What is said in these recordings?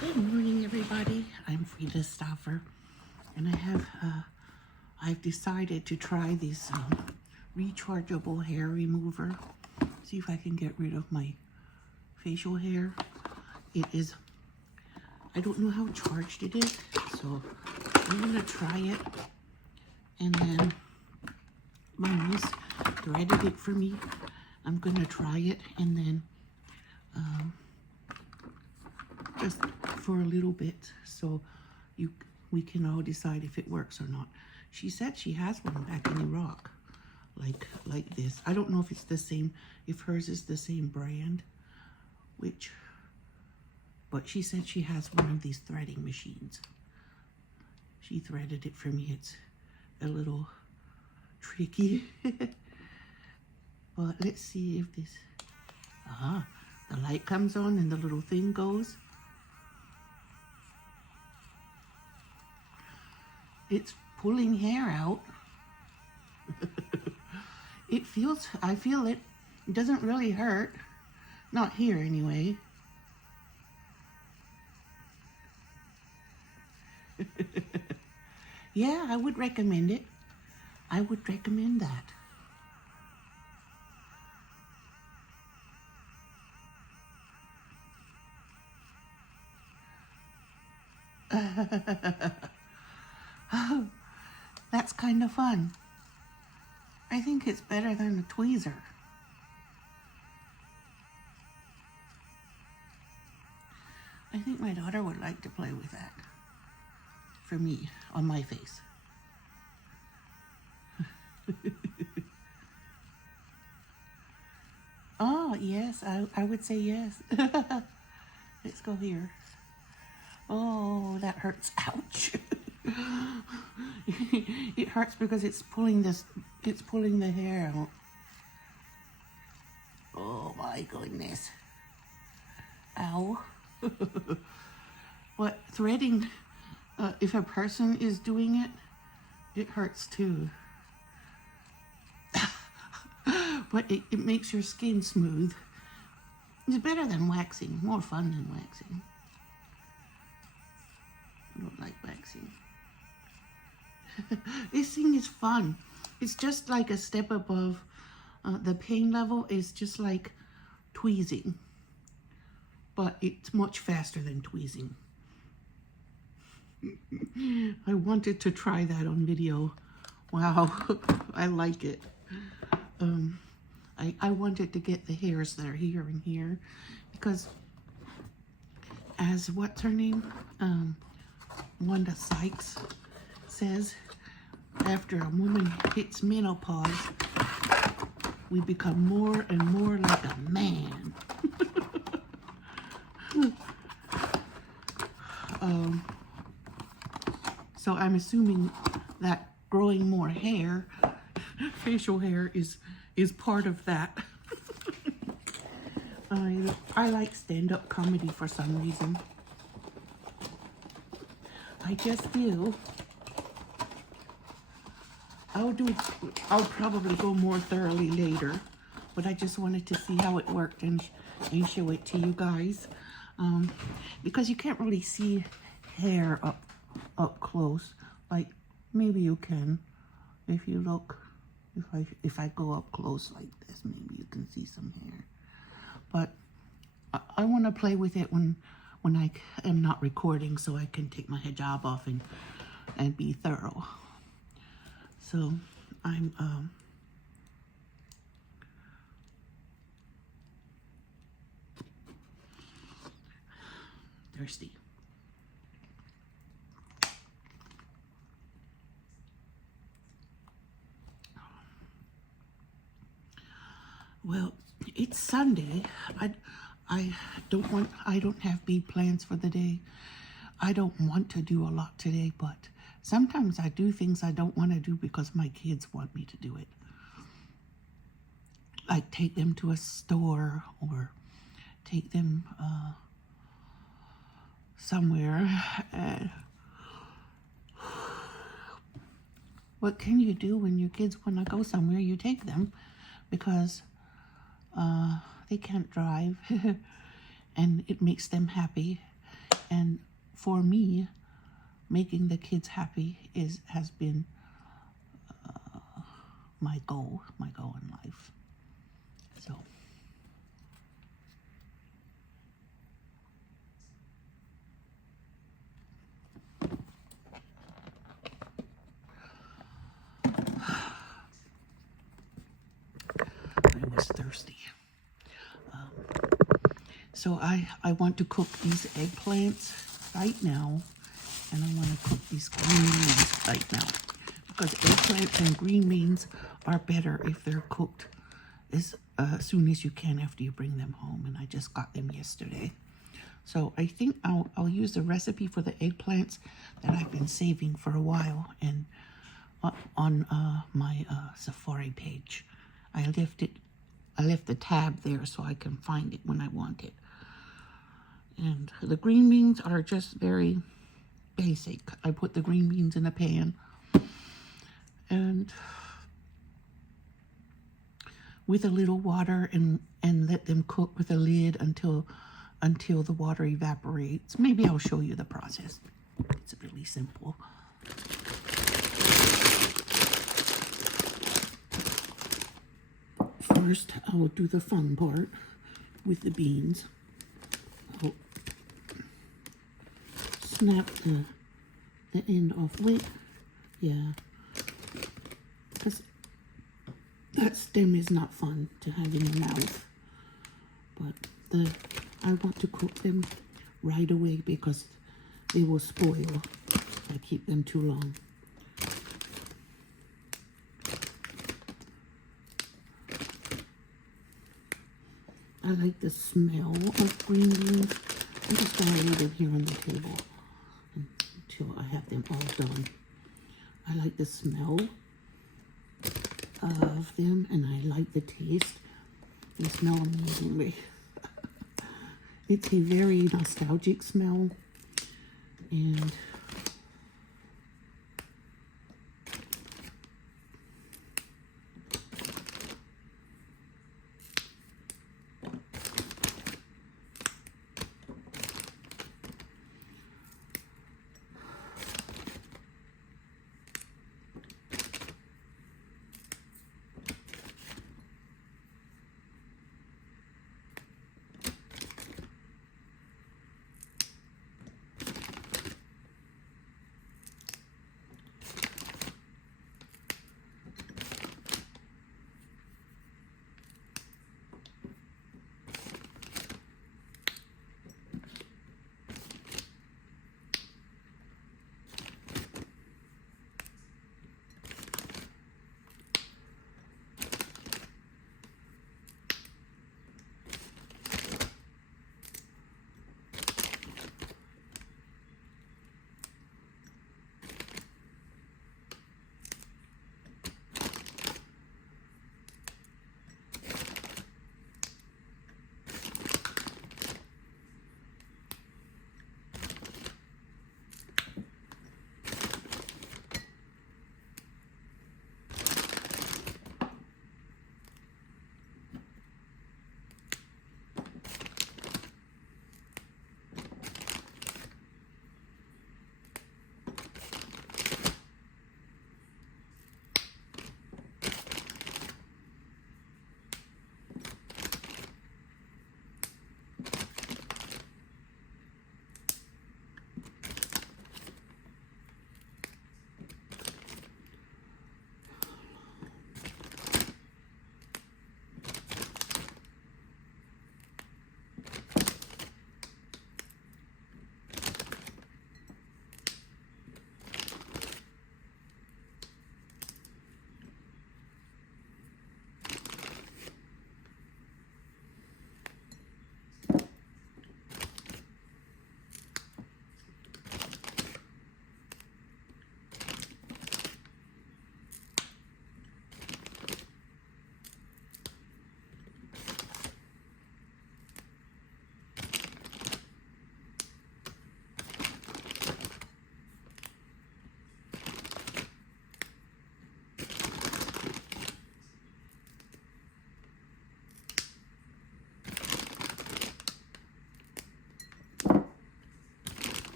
Good morning, everybody. I'm Frida Stauffer, and I've decided to try this rechargeable hair remover. See if I can get rid of my facial hair. It is, I don't know how charged it is, so I'm gonna try it. And then my niece threaded it for me. I'm gonna try it, and then just for a little bit, so we can all decide if it works or not. She said she has one back in Iraq, like this. I don't know if it's the same, if hers is the same brand, but she said she has one of these threading machines. She threaded it for me. It's a little tricky, but let's see if this, the light comes on and the little thing goes. It's pulling hair out. I feel it. It doesn't really hurt. Not here anyway. Yeah, I would recommend it. I would recommend that. Oh, that's kind of fun. I think it's better than a tweezer. I think my daughter would like to play with that. For me, on my face. Oh, yes, I would say yes. Let's go here. Oh, that hurts. Ouch. It hurts because it's pulling the hair out. Oh my goodness. Ow. What, threading, if a person is doing it, it hurts too. But it makes your skin smooth. It's better than waxing, more fun than waxing. I don't like waxing. This thing is fun. It's just like a step above. The pain level is just like tweezing, but it's much faster than tweezing. I wanted to try that on video. Wow, I like it. I wanted to get the hairs that are here and here, because as what's her name? Wanda Sykes says, after a woman hits menopause, we become more and more like a man. So I'm assuming that growing more hair, facial hair, is part of that. I like stand-up comedy for some reason. I just do. I'll probably go more thoroughly later, but I just wanted to see how it worked and show it to you guys, because you can't really see hair up close. Like, maybe you can if you look. If I go up close like this, maybe you can see some hair. But I want to play with it when I am not recording, so I can take my hijab off and be thorough. So I'm thirsty. Well, it's Sunday. I don't have big plans for the day. I don't want to do a lot today, but sometimes I do things I don't want to do because my kids want me to do it. Like take them to a store or take them somewhere. What can you do when your kids want to go somewhere? You take them because they can't drive and it makes them happy. And for me, making the kids happy has been my goal in life. So I was thirsty. So I want to cook these eggplants right now, and I want to cook these green beans right now, because eggplants and green beans are better if they're cooked as soon as you can after you bring them home. And I just got them yesterday. So I think I'll use the recipe for the eggplants that I've been saving for a while, and on my Safari page. I left the tab there so I can find it when I want it. And the green beans are just very basic. I put the green beans in a pan and with a little water and let them cook with a lid until the water evaporates. Maybe I'll show you the process. It's really simple. First, I will do the fun part with the beans. I'll snap the end off. Wait, yeah, because that stem is not fun to have in your mouth. But I want to cook them right away because they will spoil if I keep them too long. I like the smell of green beans. I'm just going to leave it here on the table until I have them all done. I like the smell of them, and I like the taste. They smell amazingly. It's a very nostalgic smell, and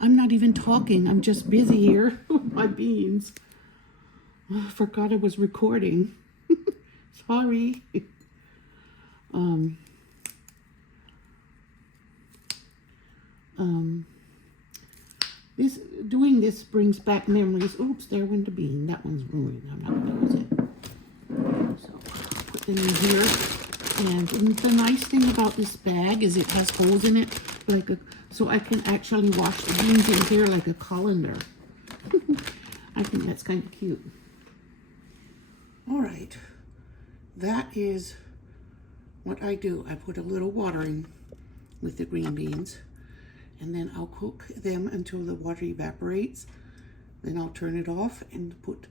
I'm not even talking. I'm just busy here with my beans. Oh, I forgot I was recording. Sorry. Doing this brings back memories. Oops, there went the bean. That one's ruined. I'm not going to use it. So put them in here. And the nice thing about this bag is it has holes in it, so I can actually wash the beans in here like a colander. I think that's kind of cute. All right, that is what I do. I put a little water in with the green beans, and then I'll cook them until the water evaporates. Then I'll turn it off and put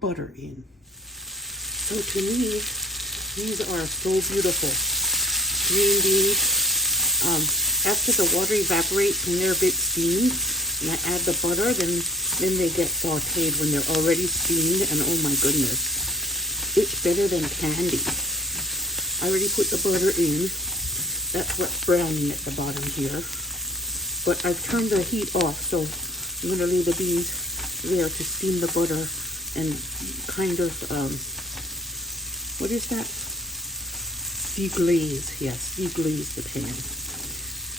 butter in. So to me, these are so beautiful. Green beans. After the water evaporates and they're a bit steamed, and I add the butter, then they get sauteed when they're already steamed, and oh my goodness, it's better than candy. I already put the butter in. That's what's browning at the bottom here. But I've turned the heat off, so I'm going to leave the beans there to steam the butter and kind of, what is that? Deglaze, yes, deglaze the pan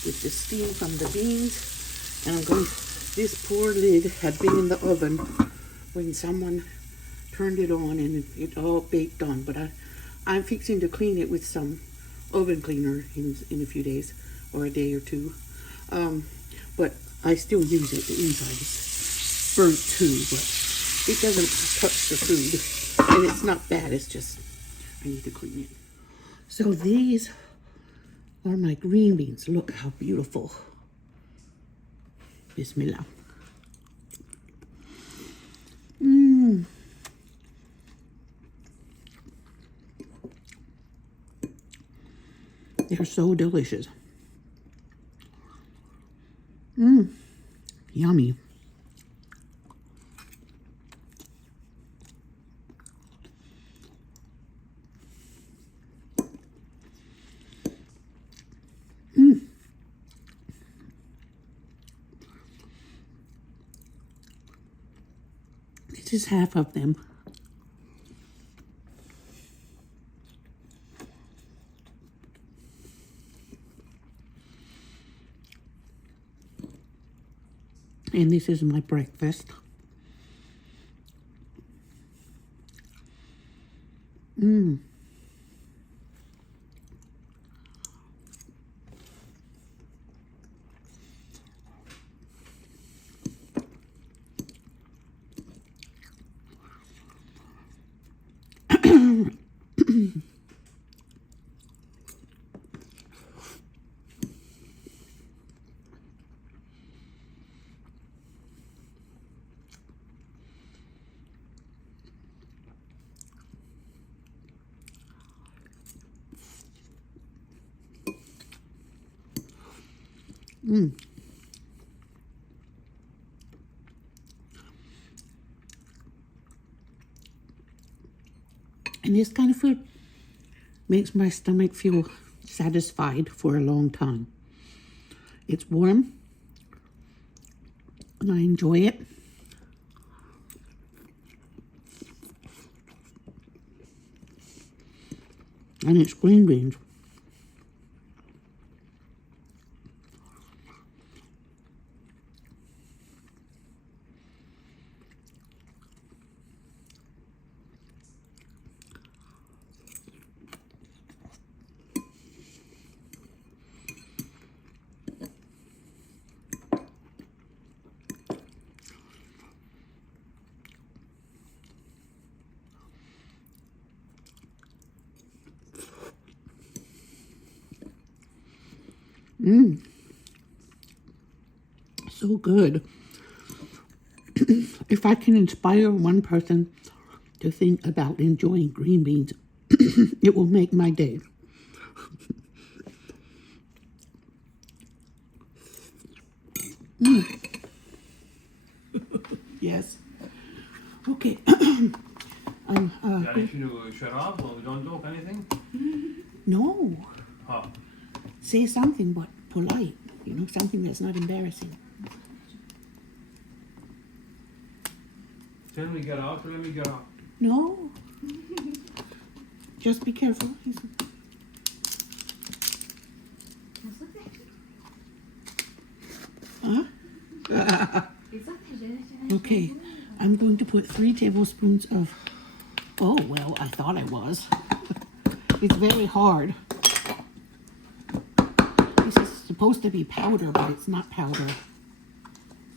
with the steam from the beans. And I'm going, this poor lid had been in the oven when someone turned it on and it all baked on, but I'm fixing to clean it with some oven cleaner in a few days or a day or two. But I still use it. The inside is burnt too, but it doesn't touch the food. And it's not bad, it's just I need to clean it. So these are my green beans. Look how beautiful. Bismillah. They're so delicious. Yummy. This is half of them. And this is my breakfast. And this kind of food makes my stomach feel satisfied for a long time. It's warm, and I enjoy it. And it's green beans. So good. If I can inspire one person to think about enjoying green beans, it will make my day. Yes. Okay. يعني شنو شراب or don't talk anything? No. Huh. Say something, but polite. You know, something that's not embarrassing. Can we get off or let me get off? No. Just be careful. Huh? Okay, I'm going to put 3 tablespoons of, oh, well, I thought I was. It's very hard. This is supposed to be powder, but it's not powder.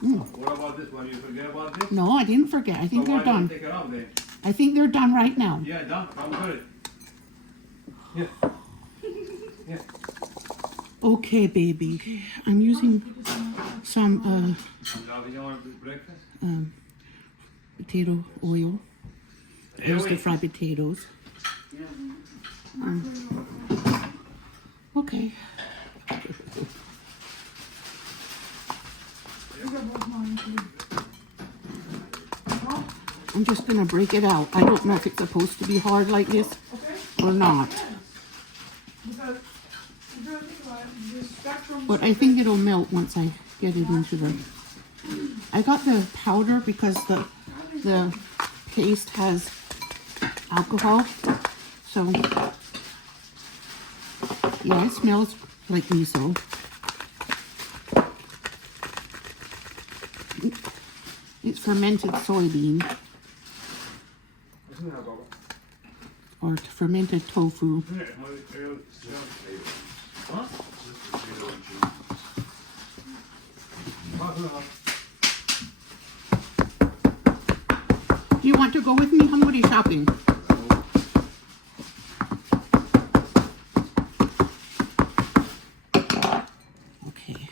What about this one? You forget about this? No, I didn't forget. I think So they're why don't done. you take it out then? I think they're done right now. Yeah, done. I'm good. Yeah. Yeah. Okay, baby. I'm using some Now you want to do breakfast? potato oil. Yeah, Roasted wait. fried potatoes. Okay. I'm just gonna break it out. I don't know if it's supposed to be hard like this or not. But I think it'll melt once I get it into the... I got the powder because the paste has alcohol. So, yeah, it smells like miso. It's fermented soybean or fermented tofu. Huh? Do you want to go with me? Somebody shopping. Okay.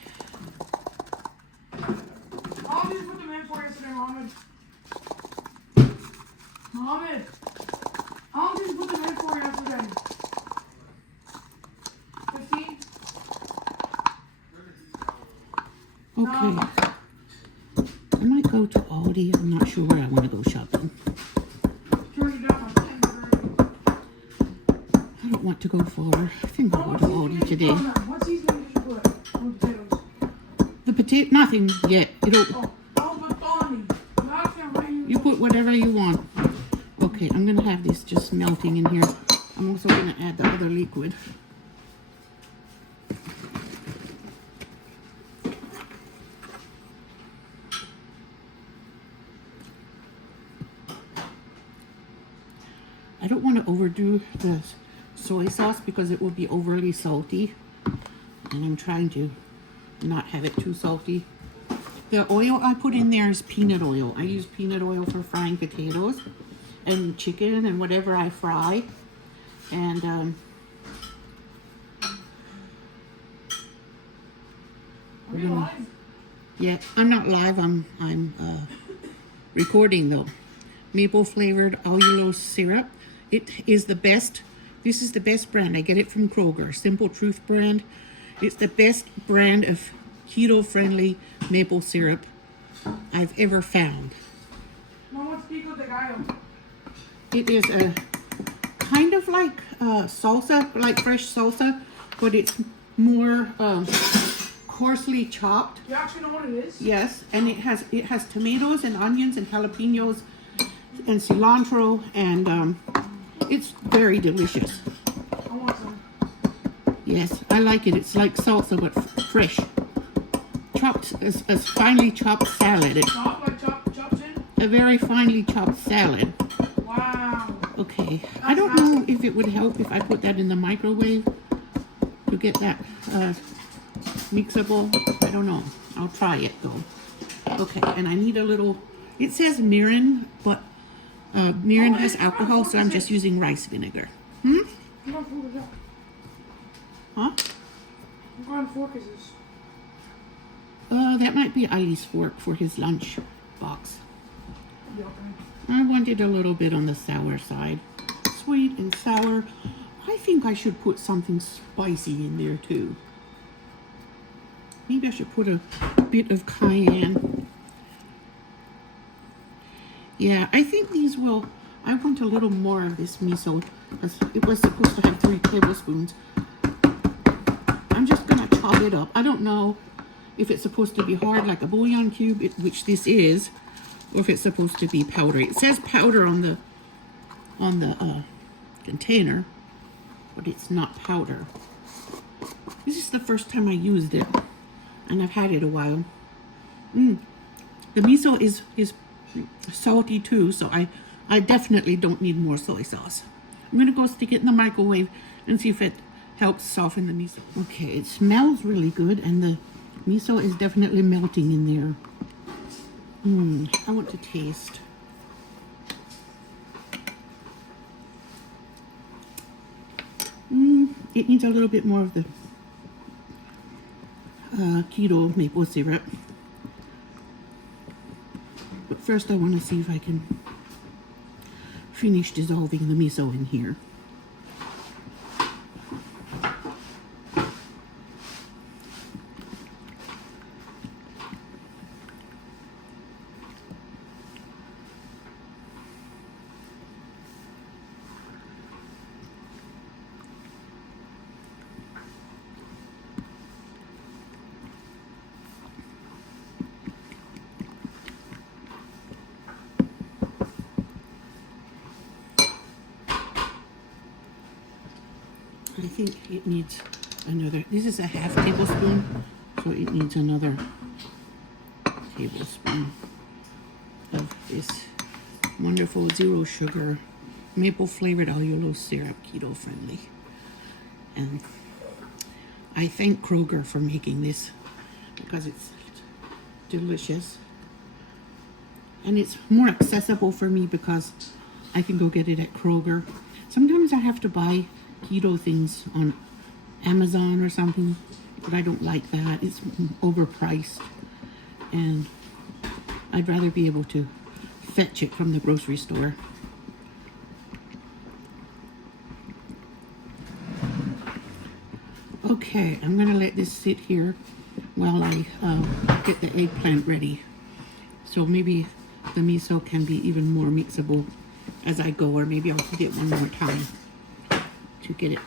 I'll just put them in for yesterday, Mohammed. Mohammed, I'll just put them in for yesterday. 15? Okay. I might go to Aldi. I'm not sure where I want to go shopping. Turn it down. I don't want to go far. I think I'll go to Aldi today. What seasoning did you put on potatoes? The potato, nothing yet. It'll. Oh, I'll put Bonnie. Last time I used You put whatever you want. Okay, I'm gonna have this just melting in here. I'm also gonna add the other liquid. I don't want to overdo the soy sauce because it will be overly salty. And I'm trying to not have it too salty. The oil I put in there is peanut oil. I use peanut oil for frying potatoes and chicken and whatever I fry. And Are you live? yeah, I'm not live. I'm recording though. Maple flavored allulose syrup. It is the best. This is the best brand. I get it from Kroger. Simple Truth brand. It's the best brand of keto-friendly maple syrup I've ever found. No one's pico de gallo. It is a kind of like salsa, like fresh salsa, but it's more coarsely chopped. You actually know what it is? Yes, and it has tomatoes and onions and jalapenos and cilantro, and it's very delicious. I want some. Yes, I like it. It's like salsa but fresh. Chopped, as finely chopped salad. It's Chop, like chops in? a very finely chopped salad. Wow. Okay, I don't know if it would help if I put that in the microwave to get that mixable. I don't know. I'll try it though. Okay, and I need a little, it says mirin, but mirin has alcohol, so I'm just using rice vinegar. What kind of food is that? Huh? What kind of fork is this? That might be Eileen's fork for his lunch box. Yeah, okay. I wanted a little bit on the sour side. Sweet and sour. I think I should put something spicy in there too. Maybe I should put a bit of cayenne. Yeah, I think these will, I want a little more of this miso because it was supposed to have 3 tablespoons. I'm just going to chop it it up. I don't know if it's supposed to be hard like a bouillon cube, which this is, or if it's supposed to be powdery. It says powder on the container, but it's not powder. This is the first time I used it, and I've had it a while. The miso is salty too, so I definitely don't need more soy sauce. I'm gonna go stick it in the microwave and see if it helps soften the miso. Okay, it smells really good, and the miso is definitely melting in there. I want to taste. It needs a little bit more of the keto maple syrup. But first I want to see if I can finish dissolving the miso in here. I think it needs another, this is a half tablespoon, so it needs another tablespoon of this wonderful zero sugar maple flavored allulose syrup, keto friendly. And I thank Kroger for making this because it's delicious. And it's more accessible for me because I can go get it at Kroger. Sometimes I have to buy keto things on Amazon or something, but I don't like that. It's overpriced, and I'd rather be able to fetch it from the grocery store. Okay, I'm gonna let this sit here while I get the eggplant ready. So maybe the miso can be even more mixable as I go, or maybe I'll heat it one more time to get it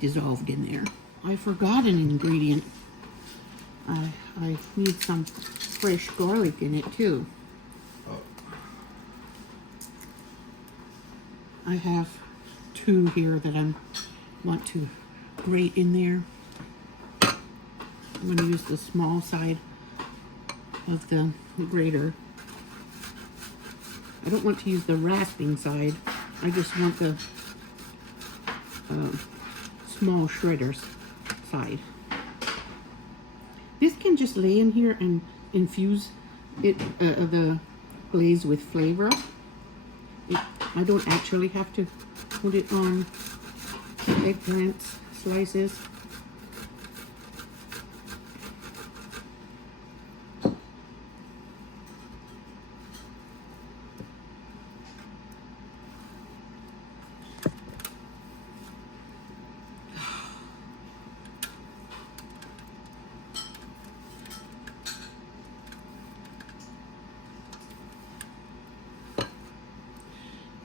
dissolved in there. I forgot an ingredient. I need some fresh garlic in it too. I have 2 here that I want to grate in there. I'm going to use the small side of the grater. I don't want to use the rasping side. I just want the small shredders side. This can just lay in here and infuse it, the glaze with flavor. I don't actually have to put it on eggplant slices.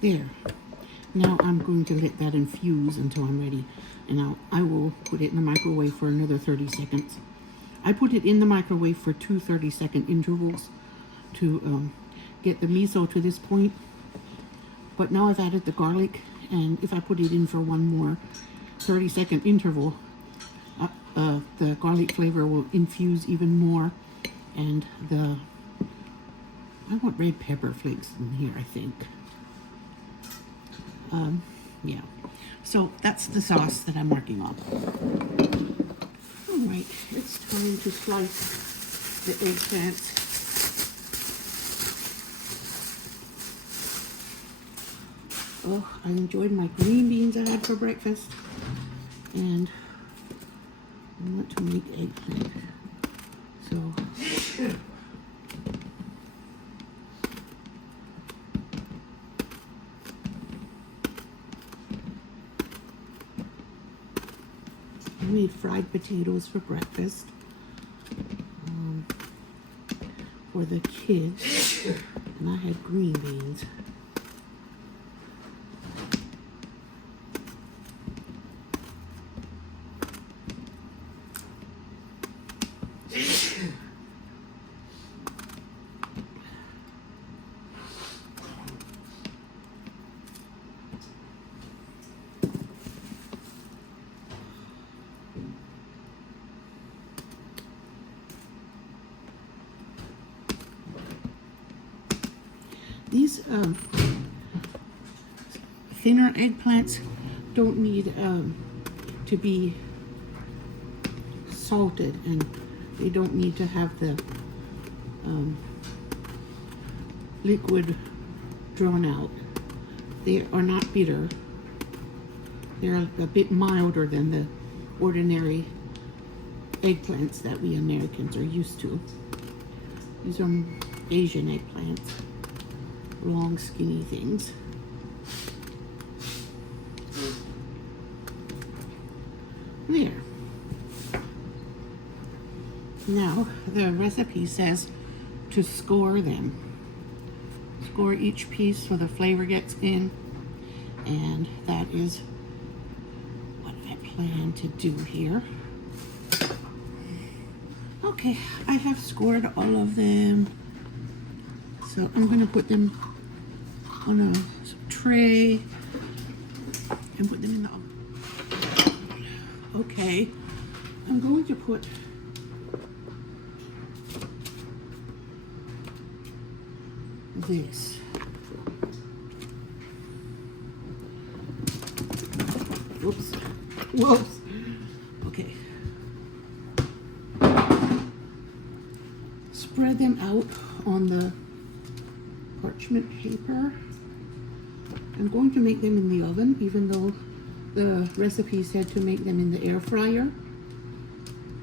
There. Now I'm going to let that infuse until I'm ready, and I will put it in the microwave for another 30 seconds. I put it in the microwave for 2 30-second intervals to get the miso to this point. But now I've added the garlic, and if I put it in for one more 30-second interval, the garlic flavor will infuse even more, and I want red pepper flakes in here, I think. Yeah, so that's the sauce that I'm working on. All right, it's time to slice the eggplants. Oh, I enjoyed my green beans I had for breakfast, and I want to make eggplant. So I made fried potatoes for breakfast for the kids, and I had green beans. These thinner eggplants don't need to be salted, and they don't need to have the liquid drawn out. They are not bitter. They're a bit milder than the ordinary eggplants that we Americans are used to. These are Asian eggplants, long skinny things. There. Now the recipe says to score them. Score each piece so the flavor gets in, and that is what I plan to do here. Okay, I have scored all of them, so I'm going to put them on a tray and put them in the oven. Okay, I'm going to put this. Whoops. Whoops. Okay. Spread them out on the parchment paper. I'm going to make them in the oven, even though the recipe said to make them in the air fryer.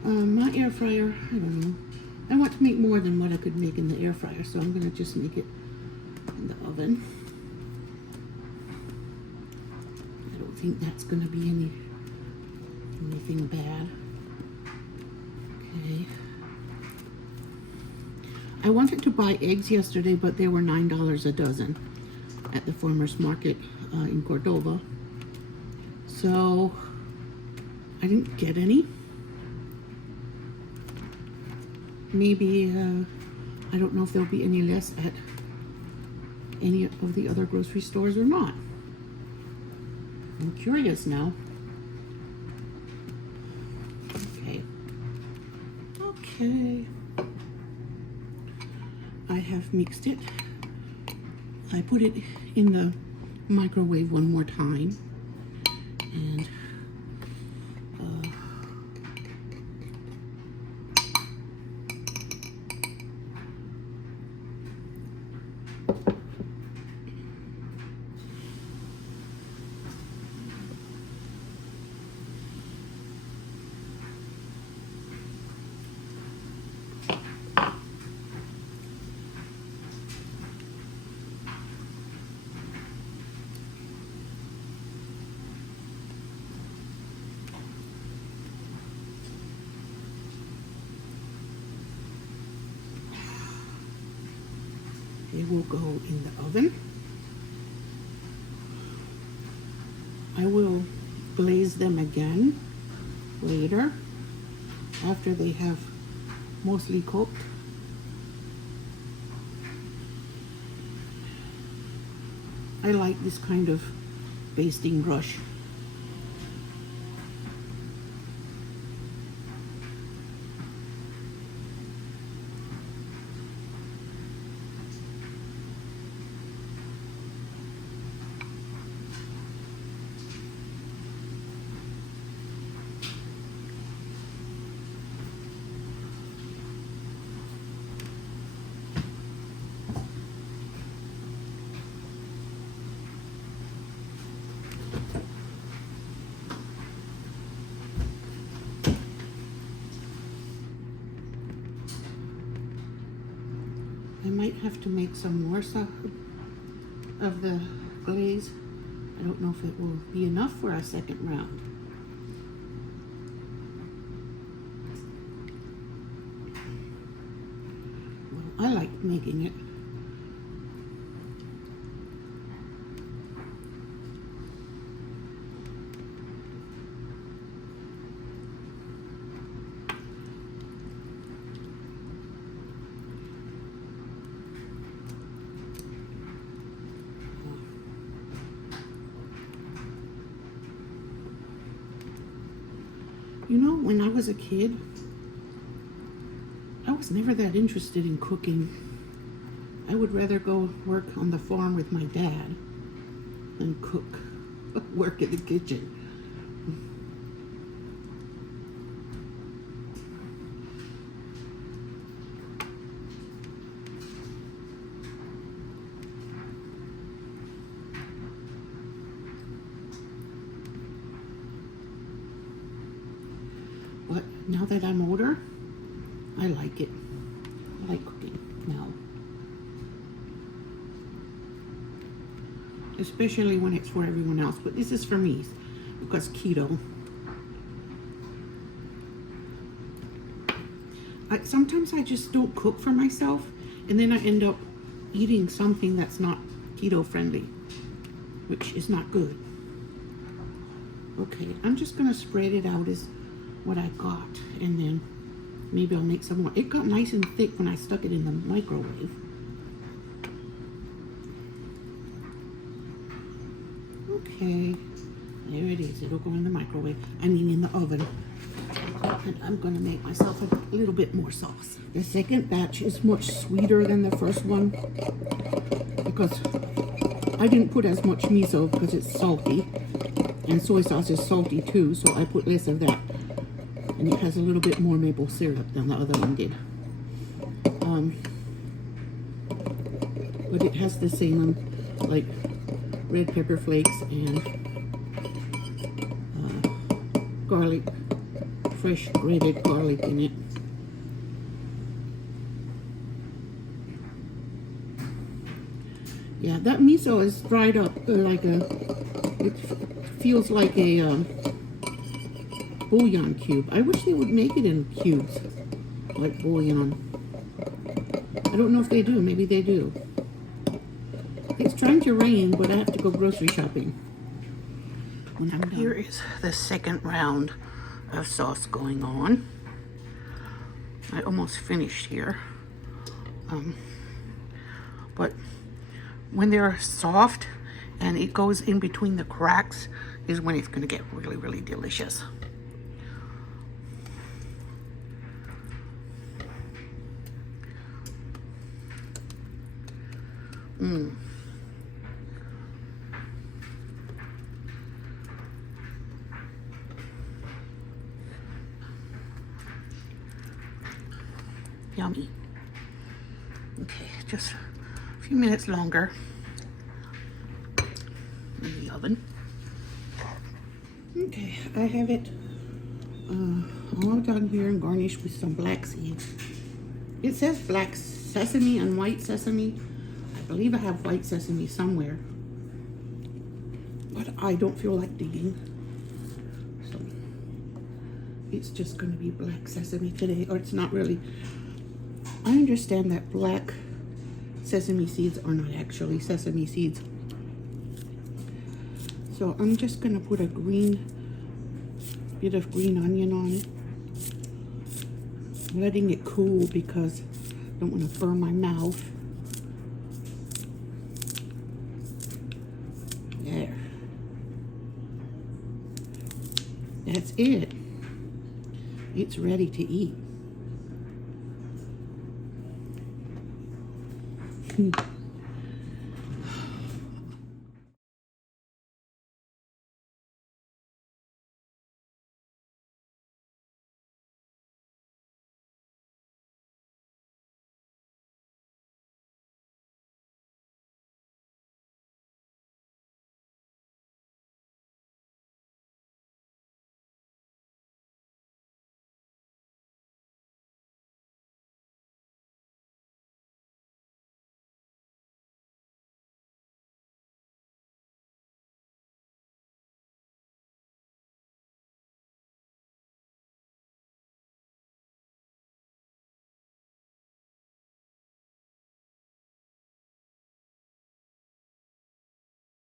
My air fryer, I don't know. I want to make more than what I could make in the air fryer, so I'm going to just make it in the oven. I don't think that's going to be anything bad. Okay. I wanted to buy eggs yesterday, but they were $9 a dozen at the farmer's market in Cordova. So I didn't get any. Maybe, I don't know if there'll be any less at any of the other grocery stores or not. I'm curious now. Okay. Okay. I have mixed it. I put it in the microwave one more time. And they will go in the oven. I will glaze them again later after they have mostly cooked. I like this kind of basting brush. I might have to make some more of the glaze. I don't know if it will be enough for a second round. Well, I like making it. You know, when I was a kid, I was never that interested in cooking. I would rather go work on the farm with my dad than cook, work in the kitchen. But now that I'm older, I like it. I like cooking now. Especially when it's for everyone else. But this is for me because keto. Sometimes I just don't cook for myself and then I end up eating something that's not keto friendly, which is not good. Okay, I'm just gonna spread it out as what I got, and then maybe I'll make some more. It got nice and thick when I stuck it in the microwave. Okay, there it is. It'll go in the microwave. I mean in the oven. And I'm gonna make myself a little bit more sauce. The second batch is much sweeter than the first one because I didn't put as much miso because it's salty, and soy sauce is salty too, so I put less of that. And it has a little bit more maple syrup than the other one did. But it has the same like red pepper flakes and garlic, fresh grated garlic in it. Yeah, that miso is dried up like it feels like a bouillon cube. I wish they would make it in cubes, like bouillon. I don't know if they do. Maybe they do. It's trying to rain, but I have to go grocery shopping when I'm done. Here is the second round of sauce going on. I almost finished here. But when they're soft and it goes in between the cracks is when it's going to get really, really delicious. Yummy. Okay, just a few minutes longer in the oven. Okay, I have it all done here and garnished with some black seeds. It says black sesame and white sesame. I believe I have white sesame somewhere, but I don't feel like digging, so it's just going to be black sesame today. Or it's not really. I understand that black sesame seeds are not actually sesame seeds, so I'm just going to put a bit of green onion on it, letting it cool because I don't want to burn my mouth. There. That's it. It's ready to eat.